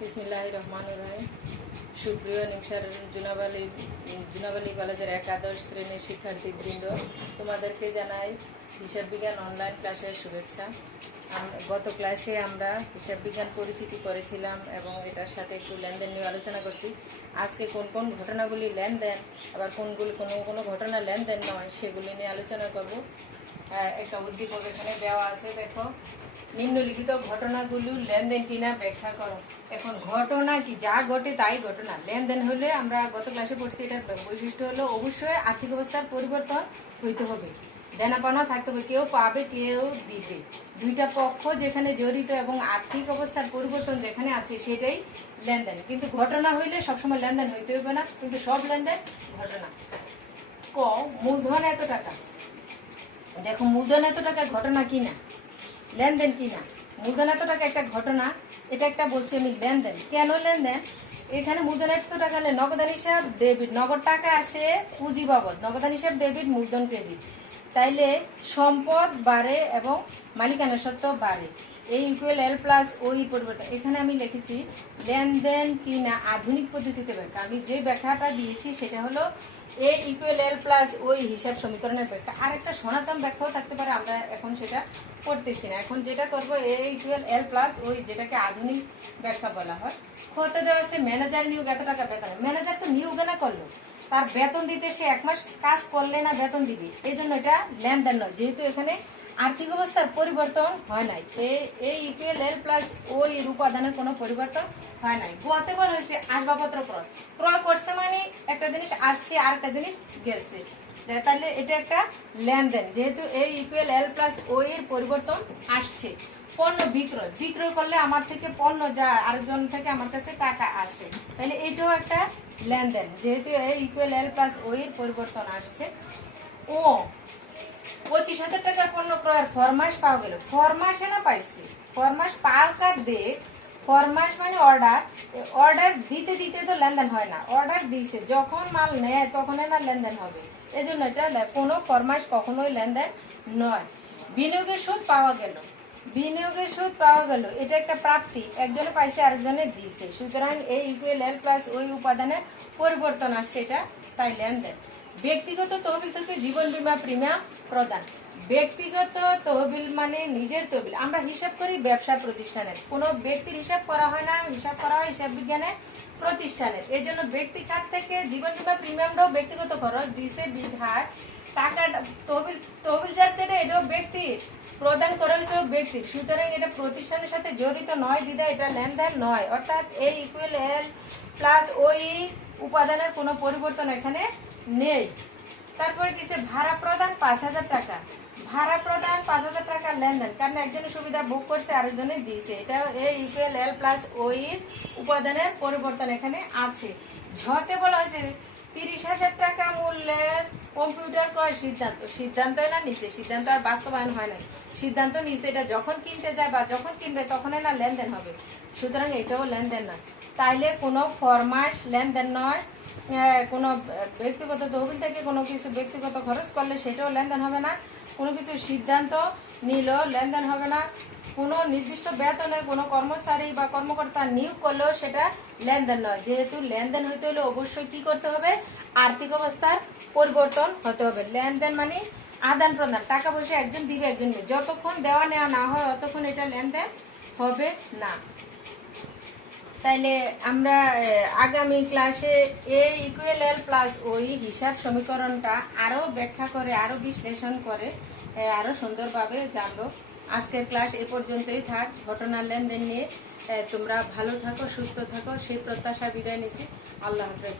বিসমিল্লাহ রহমান রাহিম। সুপ্রিয় নিমসার জুনাবালি জুনাবালি কলেজের একাদশ শ্রেণির শিক্ষার্থীবৃন্দ, তোমাদেরকে জানাই হিসাব বিজ্ঞান অনলাইন ক্লাসের শুভেচ্ছা। গত ক্লাসে আমরা হিসাব বিজ্ঞান পরিচিতি করেছিলাম এবং এটার সাথে একটু লেনদেন নিয়ে আলোচনা করছি। আজকে কোন কোন ঘটনাগুলি লেনদেন, আবার কোনগুলি কোনো কোনো ঘটনা লেনদেন নয়, সেগুলি নিয়ে আলোচনা করব। একটা উদ্দীপক এখানে দেওয়া আছে, দেখো। নিম্নলিখিত ঘটনাগুলো লেনদেন কিনা ব্যাখ্যা করো। এখন ঘটনা কি? যা ঘটে তাই ঘটনা। লেনদেন হলে আমরা গত ক্লাসে পড়ছি, এটার বৈশিষ্ট্য হলো অবশ্যই আর্থিক অবস্থার পরিবর্তন হইতে হবে। দেনাপানা থাকতে হবে, কেউ পাবে, কেউ দিবে। দুইটা পক্ষ যেখানে জড়িত এবং আর্থিক অবস্থার পরিবর্তন যেখানে আছে সেটাই লেনদেন। কিন্তু ঘটনা হইলে সবসময় লেনদেন হইতে হবে না, কিন্তু সব লেনদেন ঘটনা। ক, মূলধন এত টাকা। দেখো, মূলধন এত টাকা ঘটনা কিনা লেনদেন কিনা? মূলধন এত টাকা একটা ঘটনা, এটা একটা বলছি আমি লেনদেন। কেন লেনদেন? এখানে মূলধন এত টাকা হলে নগদান হিসাব, ডেবিট। নগদ টাকা আসে পুঁজি বাবদ। নগদান হিসাব, ডেবিট, মূলধন, ক্রেডিট। তাইলে সম্পদ বাড়ে এবং মালিকানা সত্ত্ব বাড়ে। এই ইকুয়াল এল প্লাস ওই পরিবর্তন এখানে আমি লিখেছি, লেনদেন কিনা আধুনিক পদ্ধতিতে ব্যাখ্যা। আমি যে ব্যাখ্যাটা দিয়েছি সেটা হলো এ ইকুয়াল এল প্লাস ওই হিসাব সমীকরণের ব্যাখ্যা আর একটা সনাতন ব্যাখ্যাও থাকতে পারে, আমরা এখন সেটা করতেছি না। এখন যেটা করব এ ইকুয়াল এল প্লাস ওই যেটাকে আধুনিক ব্যাখ্যা বলা হয়। খতে দেওয়া আছে? ম্যানেজার নিয়োগ এত টাকা বেতন। ম্যানেজার তো নিয়োগ না করল। তার বেতন দিতে সে এক মাস কাজ করলে না বেতন দিবে। এই জন্য এটা লেনদেন নয়। যেহেতু এখানে আর্থিক অবস্থার পরিবর্তন হয় নাই। এই ইকুয়াল এল প্লাস ওই এর উপাদানের কোনো পরিবর্তন হয় নাই। গোয়াতে বল হয়েছে আসবাবপত্র ক্রয়। ক্রয় করছে মানে একটা জিনিস আসছে আর একটা জিনিস গেছে। তাহলে এটা একটা লেনদেন। যেহেতু এই ইকুয়েল এল প্লাস ওই এর পরিবর্তন আসছে। পণ্য বিক্রয়। বিক্রয় করলে আমার থেকে পণ্য যা আরেকজন থেকে আমার কাছে টাকা আসে। তাহলে এটাও একটা লেনদেন। যেহেতু এই ইকুয়েল এল প্লাস ওই এর পরিবর্তন আসছে। ও পঁচিশ হাজার টাকার পণ্য ক্রয়ের ফরমাস পাওয়া গেল। ফরমাসে না পাইছি। ফরমাস পাওয়ার দেখ ফরমাস মানে অর্ডার। অর্ডার দিতে দিতে তো লেনদেন হয় না। অর্ডার দিছে যখন মাল নেয় তখন না লেনদেন হবে। এই জন্য এটা কোনো ফরমাস কখনোই লেনদেন নয়। বিনিয়োগের সুদ পাওয়া গেল। বিনিয়োগের সুদ পাওয়া গেল। এটা একটা প্রাপ্তি। একজনে পাইছে, আরেকজনে দিছে সুতরাং এই ইকুয়াল এল প্লাস ওই উপাদানের পরিবর্তন আসছে এটা, তাই লেনদেন। ব্যক্তিগত তহবিল থেকে জীবন বিমা প্রিমিয়াম প্রদান। ব্যক্তিগত তহবিল মানে নিজের তহবিল। আমরা হিসাব করি ব্যবসা প্রতিষ্ঠানের। কোনো ব্যক্তির হিসাব করা হয় না, হিসাব করা হয় হিসাব বিজ্ঞানের প্রতিষ্ঠানের। এই জন্য ব্যক্তি খাত থেকে জীবন বীমা প্রিমিয়ামটাও ব্যক্তিগত খরচ, দিছে, বিধায় টাকাটা তহবিল তহবিল যার এটাও ব্যক্তি প্রদান করা হয়েছে ব্যক্তির সুতরাং এটা প্রতিষ্ঠানের সাথে জড়িত নয়, বিধায় এটা লেনদেন নয়। অর্থাৎ এই ইকুয়াল এল প্লাস ওই উপাদানের কোনো পরিবর্তন এখানে নেই। তারপরে দিছে ভাড়া প্রদান পাঁচ হাজার টাকা। ভাড়া প্রদান পাঁচ হাজার টাকার লেনদেন, কারণ একজনের সুবিধা বুক করছে আরেকজনে দিয়েছে এটা এই ইকুয়াল এল প্লাস ওই উপাদানের পরিবর্তন এখানে আছে। ঝতে বলা হয়েছে, তিরিশ হাজার টাকা মূল্যের কম্পিউটার ক্রয় সিদ্ধান্ত। সিদ্ধান্ত না নিছে, সিদ্ধান্ত আর বাস্তবায়ন হয় না সিদ্ধান্ত নিছে, এটা যখন কিনতে যায় বা যখন কিনবে তখন না লেনদেন হবে। সুতরাং এটাও লেনদেন নয়। তাইলে কোনো ফরমাস লেনদেন নয় কোনো ব্যক্তিগত তহবিল থেকে কোনো কিছু ব্যক্তিগত খরচ করলে সেটাও লেনদেন হবে না। কোনো কিছু সিদ্ধান্ত নিলেও লেনদেন হবে না। কোনো নির্দিষ্ট বেতনে কোনো কর্মচারী বা কর্মকর্তা নিয়োগ করলেও সেটা লেনদেন নয়। যেহেতু লেনদেন হইতে হলে অবশ্যই কি করতে হবে? আর্থিক অবস্থার পরিবর্তন হতে হবে। লেনদেন মানে আদান প্রদান, টাকা পয়সা একজন দিবে একজন যতক্ষণ দেওয়া নেওয়া না হয়, অতক্ষণ এটা লেনদেন হবে না। তাইলে আমরা আগামী ক্লাসে এই ইকুয়েল এল প্লাস ওই হিসাব সমীকরণটা আরও ব্যাখ্যা করে আরও বিশ্লেষণ করে আরও আরও সুন্দরভাবে জানব। আজকের ক্লাস এ পর্যন্তই থাক। ঘটনার লেনদেন নিয়ে তোমরা ভালো থাকো, সুস্থ থাকো। সেই প্রত্যাশা বিদায় নিছি। আল্লাহ হাফেজ।